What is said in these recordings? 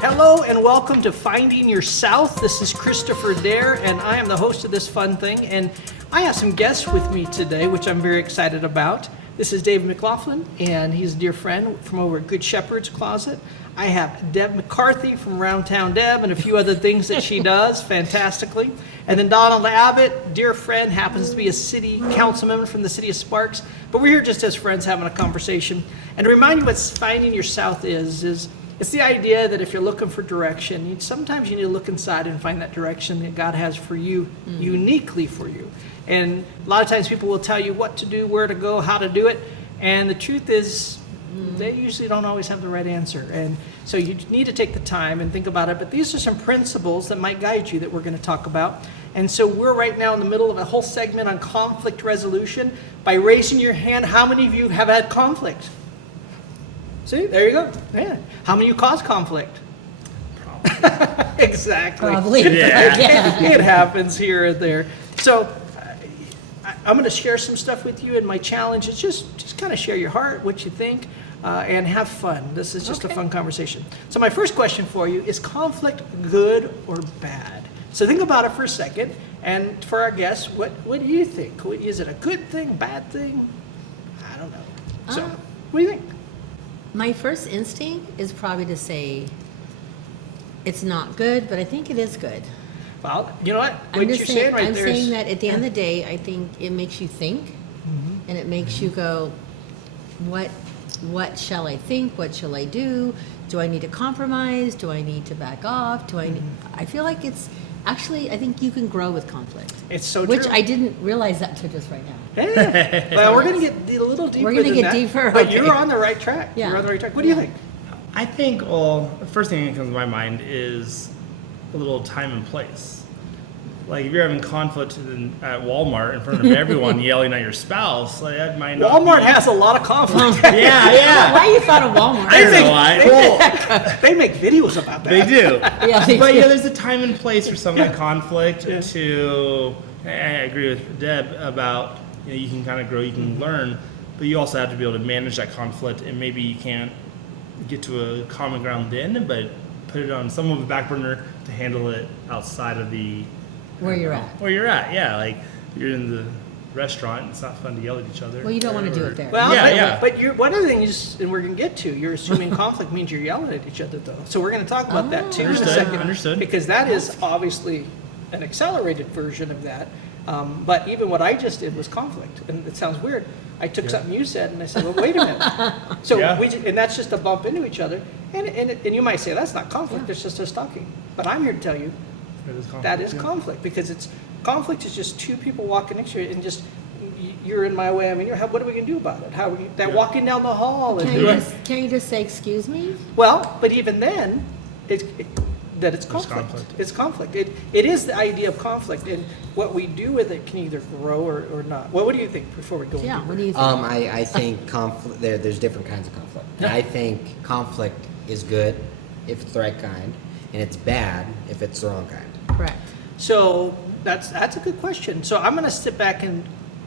Hello and welcome to Finding Your South. This is Christopher Dare and I am the host of this fun thing. And I have some guests with me today, which I'm very excited about. This is Dave McLaughlin, and he's a dear friend from over at Good Shepherd's Closet. I have Deb McCarthy from Round Town Deb and a few other things that she does fantastically. And then Donald Abbott, dear friend, happens to be a city council member from the city of Sparks. But we're here just as friends having a conversation. And to remind you what Finding Your South is it's the idea that if you're looking for direction, sometimes you need to look inside and find that direction that God has for you, uniquely for you. And a lot of times people will tell you what to do, where to go, how to do it. And the truth is, they usually don't always have the right answer. And so you need to take the time and think about it. But these are some principles that might guide you that we're going to talk about. And so we're right now in the middle of a whole segment on conflict resolution. By raising your hand, how many of you have had conflict? See, there you go. Yeah. How many of you cause conflict? Exactly. Probably. Yeah. It happens here and there. So I'm going to share some stuff with you, and my challenge is just kind of share your heart, what you think, and have fun. This is just a fun conversation. So my first question for you is conflict good or bad? So think about it for a second, and for our guests, what do you think? Is it a good thing, bad thing? I don't know. So what do you think? My first instinct is probably to say it's not good, but I think it is good. Well, you know what? I'm What just you're saying, saying right I'm there saying is, that at the end of the day, I think it makes you think, and it makes you go, what shall I think? What shall I do? Do I need to compromise? Do I need to back off? I feel like it's actually, I think you can grow with conflict. it's so Which true. I didn't realize that till just right now. Yeah. Well, we're going to get a little deeper. We're gonna than get that, deeper, but okay. you're on the right track. Yeah. You're on the right track. What do you Yeah. think? I think, well, the first thing that comes to my mind is a little time and place. Like if you're having conflict at Walmart in front of everyone yelling at your spouse, like that might not Walmart be- has a lot of conflict. Yeah. Why you thought of Walmart? I don't know why. They make videos about that. They do. Yeah, they But do. yeah, there's a time and place for some of that conflict to, I agree with Deb about, you can kind of grow, you can learn, but you also have to be able to manage that conflict, and maybe you can't get to a common ground then, but put it on some of the back burner to handle it outside of the Where you're at. where you're at. Yeah, like you're in the restaurant, it's not fun to yell at each other. Well, you don't want to do Or- it there. Well, Yeah. but one other thing is, and we're going to get to, you're assuming conflict means you're yelling at each other, though. So we're going to talk about that too in a Understood, second. understood. Because that is obviously an accelerated version of that. But even what I just did was conflict, and it sounds weird. I took something you said and I said, well, wait a minute. So Yeah. and that's just a bump into each other. And you might say, that's not conflict, Yeah. it's just us talking. But I'm here to tell you, That is conflict, that is yeah. conflict, because conflict is just two people walking next to you and just, you're in my way, I'm in your, what are we gonna do about it? How are we, that walking down the hall and Can you just say, excuse me? well, but even then, it's conflict. conflict. It's conflict. It is the idea of conflict, and what we do with it can either grow or not. Well, what do you think before we go Yeah, deeper? what do you think? I think conflict. There's different kinds of conflict. And I think conflict is good if it's the right kind, and it's bad if it's the wrong kind. Correct. So that's a good question. So I'm going to sit back and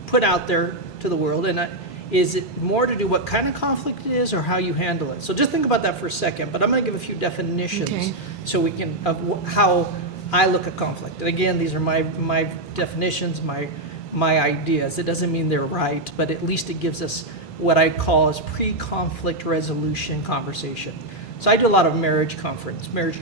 put out there to the world, and is it more to do what kind of conflict it is or how you handle it? So just think about that for a second. But I'm going to give a few definitions Okay. so we can how I look at conflict. And again, these are my definitions, my ideas. It doesn't mean they're right, but at least it gives us what I call as pre-conflict resolution conversation. So I do a lot of marriage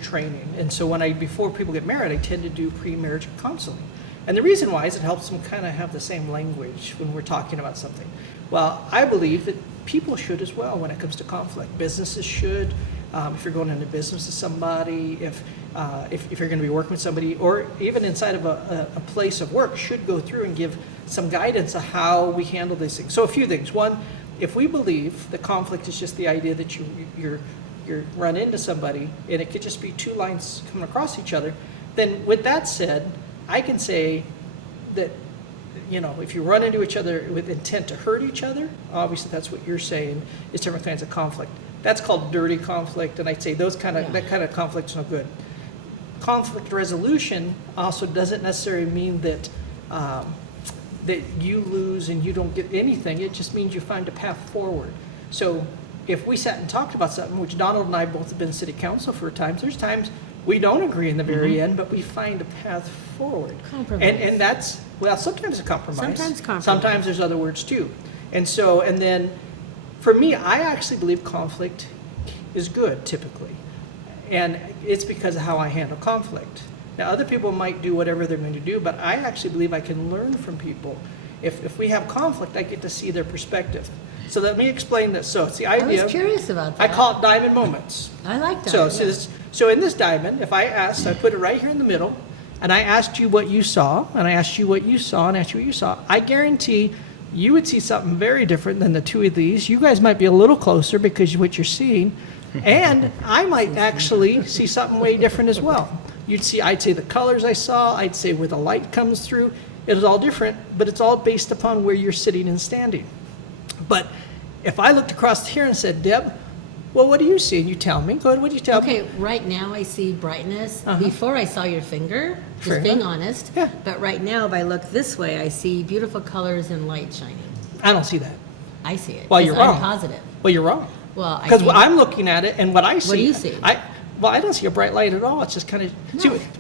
training. And so before people get married, I tend to do pre-marriage counseling. And the reason why is it helps them kind of have the same language when we're talking about something. Well, I believe that people should as well when it comes to conflict. Businesses should. If you're going into business with somebody, if you're going to be working with somebody, or even inside of a place of work, should go through and give some guidance on how we handle these things. So a few things. One, if we believe that conflict is just the idea that you're run into somebody and it could just be two lines coming across each other, then with that said, I can say that, if you run into each other with intent to hurt each other, obviously that's what you're saying is different kinds of conflict. That's called dirty conflict, and I'd say that kind of conflict's no good. Conflict resolution also doesn't necessarily mean that that you lose and you don't get anything. It just means you find a path forward. So if we sat and talked about something, which Donald and I both have been city council for times, there's times we don't agree in the very end, but we find a path forward. Compromise. And that's, well, sometimes a compromise. Sometimes compromise. Sometimes there's other words too. And so, and then, for me, I actually believe conflict is good typically. And it's because of how I handle conflict. Now, other people might do whatever they're going to do, but I actually believe I can learn from people. If we have conflict, I get to see their perspective. So let me explain this. So it's the I idea. was curious about I that. call it diamond moments. I like that. So, yeah. so in this diamond, if I asked, I put it right here in the middle, and I asked you what you saw, and I asked you what you saw, and I asked you what you saw, I guarantee you would see something very different than the two of these. You guys might be a little closer because of what you're seeing, and I might actually see something way different as well. I'd say the colors I saw, I'd say where the light comes through. It is all different, but it's all based upon where you're sitting and standing. But if I looked across here and said, Deb, well, what do you see? And you tell me. Go ahead, what do you tell me? Okay, right now I see brightness. Uh-huh. Before I saw your finger, Fair just being enough. honest. Yeah. But right now, if I look this way, I see beautiful colors and light shining. I don't see that. I see it. Well, 'cause you're I'm wrong. positive. Well, you're wrong. Well, I Because see. I'm looking at it, and what I see. do you see? I don't see a bright light at all. It's just kind of.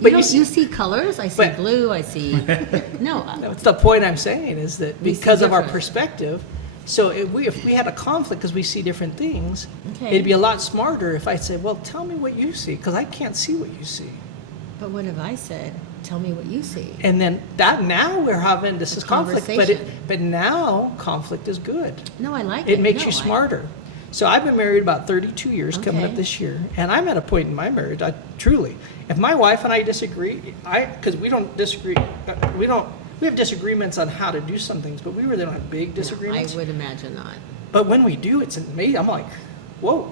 No, you see colors. I see But- blue. I see. No. That's the point I'm saying is that We see because of our different. perspective. So if we had a conflict because we see different things, Okay. it'd be a lot smarter if I said, "Well, tell me what you see," because I can't see what you see. But what have I said? Tell me what you see. And then now we're having this A is conflict, conversation. but now conflict is good. No, I like it. It makes No, you smarter. So I've been married about 32 years, coming up Okay. this year, and I'm at a point in my marriage, truly, if my wife and I disagree, because we don't disagree, we have disagreements on how to do some things, but we really don't have big I disagreements. would imagine not. But when we do, it's amazing. I'm like, whoa,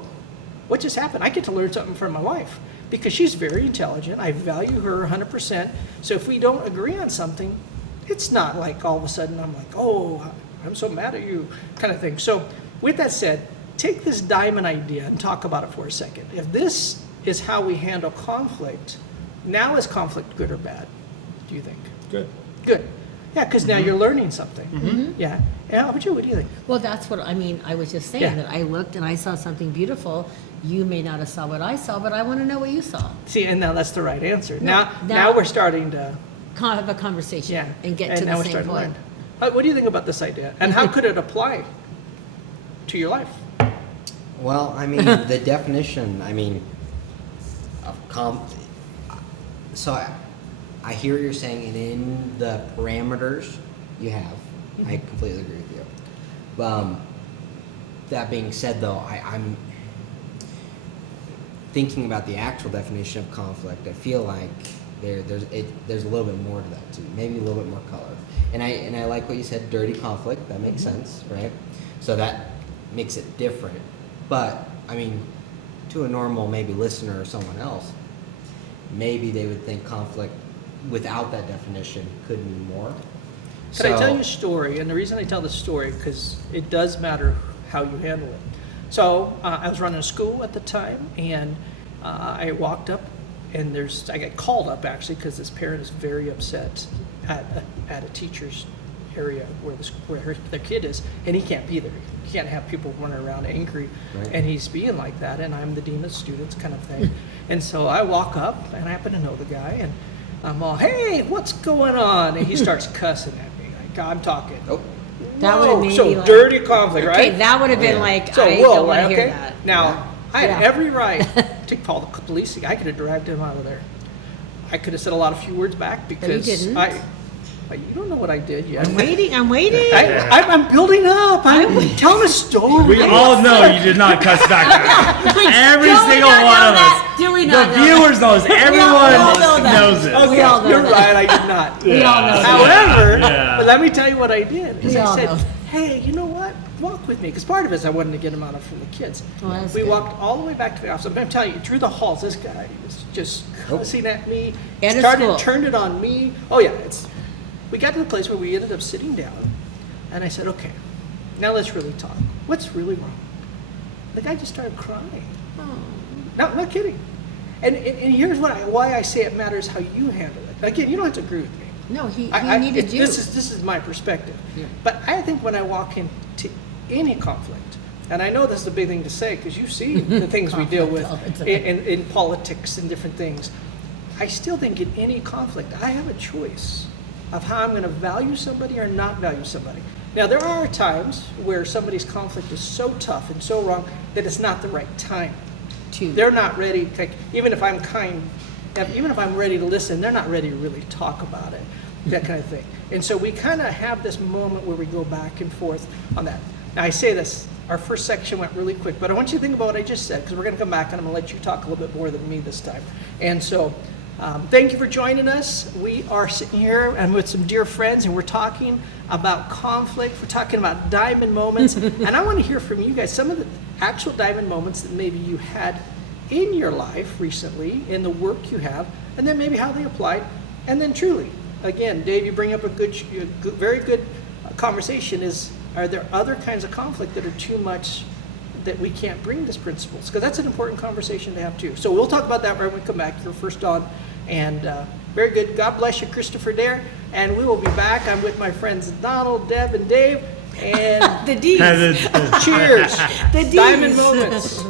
what just happened? I get to learn something from my wife because she's very intelligent. I value her 100%. So if we don't agree on something, it's not like all of a sudden I'm like, oh, I'm so mad at you kind of thing. So with that said, take this diamond idea and talk about it for a second. If this is how we handle conflict, now is conflict good or bad, do you think? Good. Good. Yeah, because now you're learning something. Yeah. Yeah, how about you? What do you think? Well, that's what I mean. I was just saying Yeah. that I looked and I saw something beautiful. You may not have saw what I saw, but I want to know what you saw. See, and now that's the right answer. No, Now now- we're starting to, Have a conversation yeah. and get to now the we're same starting to point. learn. What do you think about this idea? And how could it apply to your life? Well, I mean, the definition, I mean, so I hear what you're saying, and in the parameters you have, I completely agree with you. That being said, though, I'm thinking about the actual definition of conflict. I feel like there's a little bit more to that too, maybe a little bit more color. And I like what you said, dirty conflict. That makes sense, right? So that makes it different. But I mean, to a normal maybe listener or someone else, maybe they would think conflict without that definition could mean more. Can I tell you a story? And the reason I tell this story, because it does matter how you handle it. So I was running a school at the time, and I walked up, and I got called up actually because this parent is very upset at a teacher's area where their kid is, and he can't be there. You can't have people running around angry, Right. and he's being like that, and I'm the dean of students kind of thing. And so I walk up, and I happen to know the guy, and I'm all, hey, what's going on? And he starts cussing at me. Like, I'm talking. Oh, That would've Whoa, made so me like- dirty conflict, right? Okay, that would have been Yeah. like, So, I whoa, don't want right, to hear okay. that. Now, I had Yeah. every right to call the police. I could have dragged him out of there. I could have said a few words back because didn't. you don't know what I did yet. I'm waiting. I'm building up. I'm telling a story. We all know you did not cuss back at me. Every Do we single not one know of that? us. Do we The not know that? viewers knows. Everyone all know that. knows it. Okay, We all know you're that. right. I did not. We all know that. However, Yeah. but let me tell you what I did. Is We I all said, know. hey, you know what? Walk with me. Because part of it is I wanted to get him out from the kids. Well, that's We good. walked all the way back to the office. I'm telling you, through the halls, this guy was just cussing at me. At a school. Turned it on me. Oh, yeah. We got to the place where we ended up sitting down. And I said, okay, now let's really talk. What's really wrong? The guy just started crying. Oh. No, I'm not kidding. And here's why I say it matters how you handle it. Again, you don't have to agree with me. No, he This needed you. is my perspective. But I think when I walk into any conflict, and I know this is a big thing to say because you see the things we deal with Conflict all the in politics and different things. I still think in any conflict, I have a choice of how I'm going to value somebody or not value somebody. Now, there are times where somebody's conflict is so tough and so wrong that it's not the right time. They're not ready, like, even if I'm kind, even if I'm ready to listen, they're not ready to really talk about it, that kind of thing. And so we kind of have this moment where we go back and forth on that. Now, I say this, our first section went really quick, but I want you to think about what I just said, because we're going to come back and I'm going to let you talk a little bit more than me this time. And so, thank you for joining us. We are sitting here and with some dear friends, and we're talking about conflict. We're talking about diamond moments, and I want to hear from you guys some of the actual diamond moments that maybe you had in your life recently, in the work you have, and then maybe how they applied. And then truly, again, Dave, you bring up a very good conversation is, are there other kinds of conflict that are too much that we can't bring these principles? Because that's an important conversation to have too. So we'll talk about that when we come back. You're first on. And very good. God bless you, Christopher Dare. And we will be back. I'm with my friends Donald, Deb, and Dave. And The D's. cheers. The D's. Diamond moments.